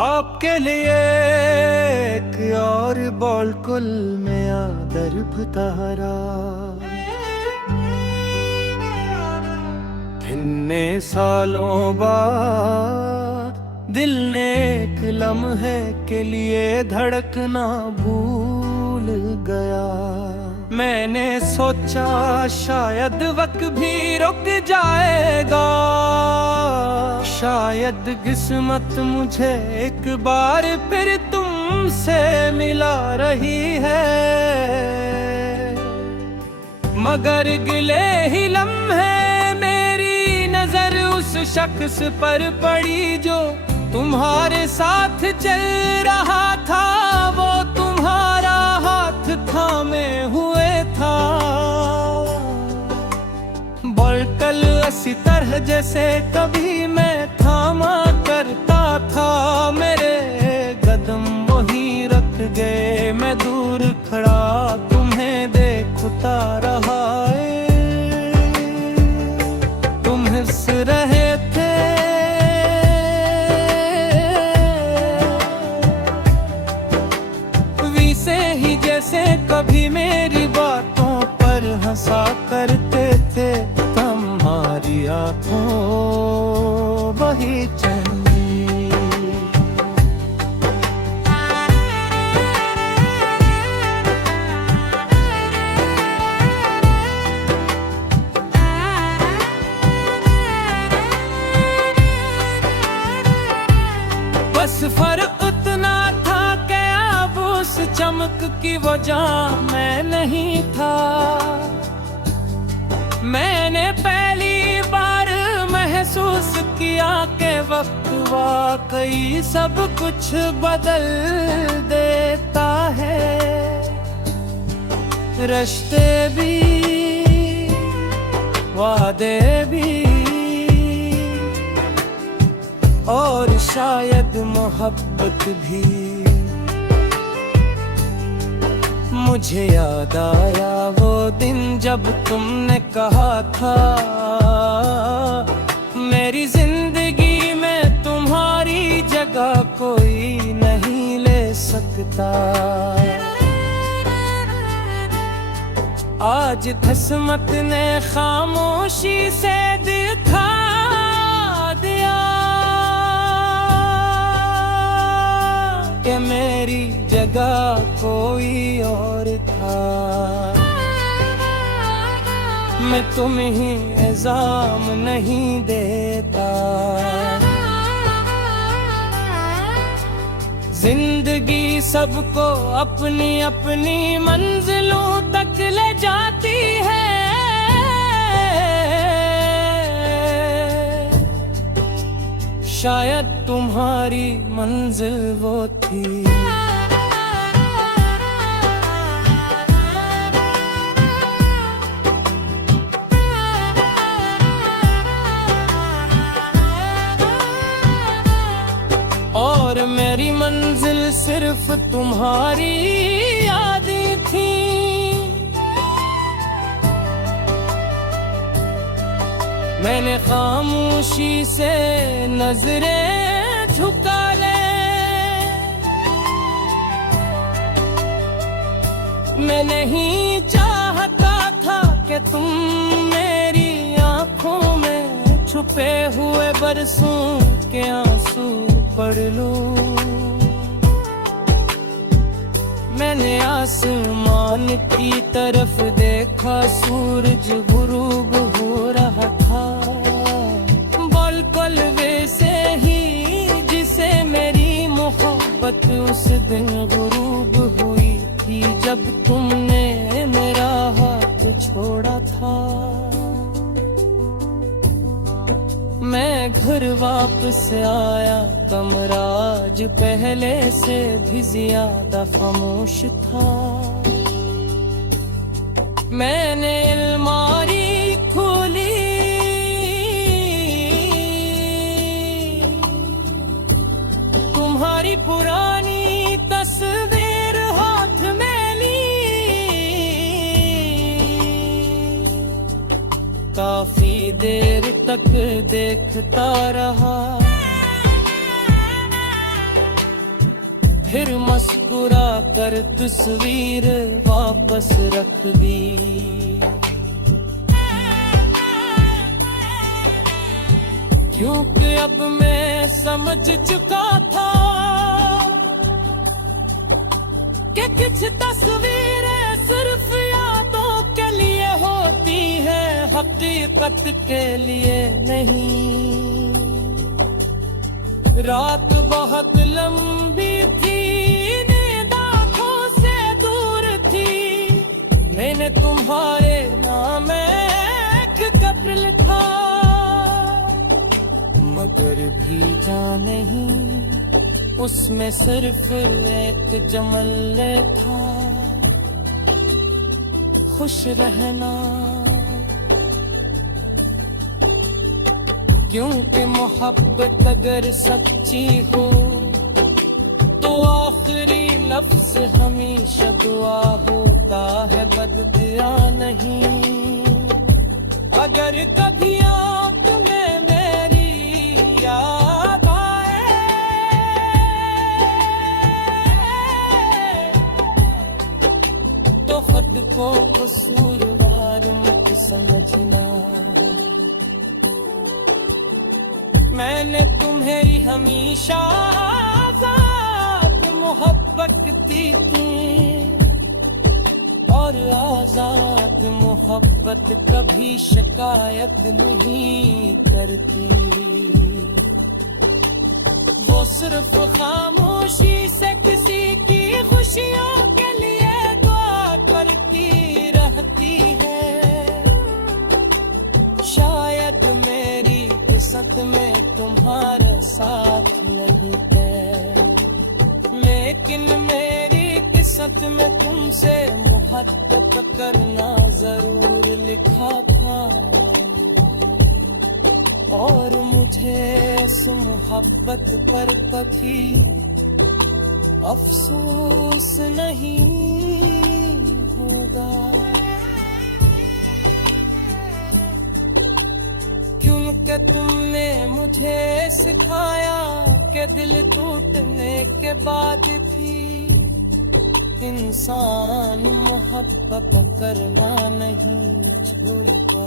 आपके लिए एक और बॉलकुल में आदर भुतारा इतने सालों बाद दिल ने एक लम्हे के लिए धड़कना भूल गया। मैंने सोचा शायद वक्त भी रुक जाएगा, शायद किस्मत मुझे एक बार फिर तुमसे मिला रही है, मगर गिले ही लम्हे मेरी नजर उस शख्स पर पड़ी जो तुम्हारे साथ चल रहा था। वो तुम्हारा हाथ थामे हुए था, बॉलकुल इसी तरह जैसे कभी मैं थामा करता था। मेरे कदम वहीं रख गए, मैं दूर खड़ा तुम्हें देखता रहा। तुम हंस रहे थे, वैसे ही जैसे कभी मेरी बातों पर हंसा करते थे। तुम्हारी आँखों वही चंदी, बस फर्क उतना था कि अब उस चमक की वजह मैं नहीं था। मैंने पहली बार महसूस किया कि वक्त वाकई सब कुछ बदल देता है। रिश्ते भी, वादे भी, और शायद मोहब्बत भी। मुझे याद आया वो दिन जब तुमने कहा था मेरी जिंदगी में तुम्हारी जगह कोई नहीं ले सकता। आज किस्मत ने खामोशी से दिखा दिया कि मेरी जगह कोई और था। मैं तुम्हें इल्जाम नहीं देता, जिंदगी सबको अपनी अपनी मंजिलों तक ले जाती है। शायद तुम्हारी मंजिल वो थी। और मेरी मंजिल सिर्फ तुम्हारी यादें थी। मैंने खामोशी से नजरें झुका ले, मैं नहीं चाहता था कि तुम मेरी आंखों में छुपे हुए बरसों के आंसू पढ़ लो। मैंने आसमान की तरफ देखा, सूरज गुरूब हो रहा था। बॉलकुल वैसे ही जिसे मेरी मोहब्बत उस दिन गुरूब हुई थी जब तुमने मेरा हाथ छोड़ा था। मैं घर वापस आया, कमरा आज पहले से भी ज्यादा खामोश था। मैंने अलमारी खोली, तुम्हारी पुरानी तस्वीर हाथ में ली। काफी देर तक देखता रहा, कर तस्वीर वापस रख दी। क्योंकि अब मैं समझ चुका था कि कुछ तस्वीरें सिर्फ यादों के लिए होती है, हकीकत के लिए नहीं। रात बहुत लंबी थी, नींद आंखों से दूर थी, मैंने तुम्हारे नाम एक कब्र लिखा, मगर भीगा नहीं, उसमें सिर्फ एक जमल था, खुश रहना। क्योंकि मोहब्बत अगर सच्ची हो तो आखिरी लफ्ज हमेशा दुआ होता है, बददुआ नहीं। अगर कभी आँख में मेरी याद आए तो खुद को कसूरवार मत समझना। मैंने तुम्हें हमेशा आजाद मोहब्बत दी थी, और आजाद मोहब्बत कभी शिकायत नहीं करती। वो सिर्फ खामोशी से किसी की खुशियों के लिए दुआ करती रहती है। शायद मेरी किस्मत में तुम्हारा साथ नहीं है, लेकिन मेरी किस्मत में तुमसे मोहब्बत करना जरूर लिखा था। और मुझे इस मोहब्बत पर कभी अफसोस नहीं होगा। क्योंकि तुमने मुझे सिखाया कि दिल टूटने के बाद भी इंसान मोहब्बत करना नहीं छोड़ता।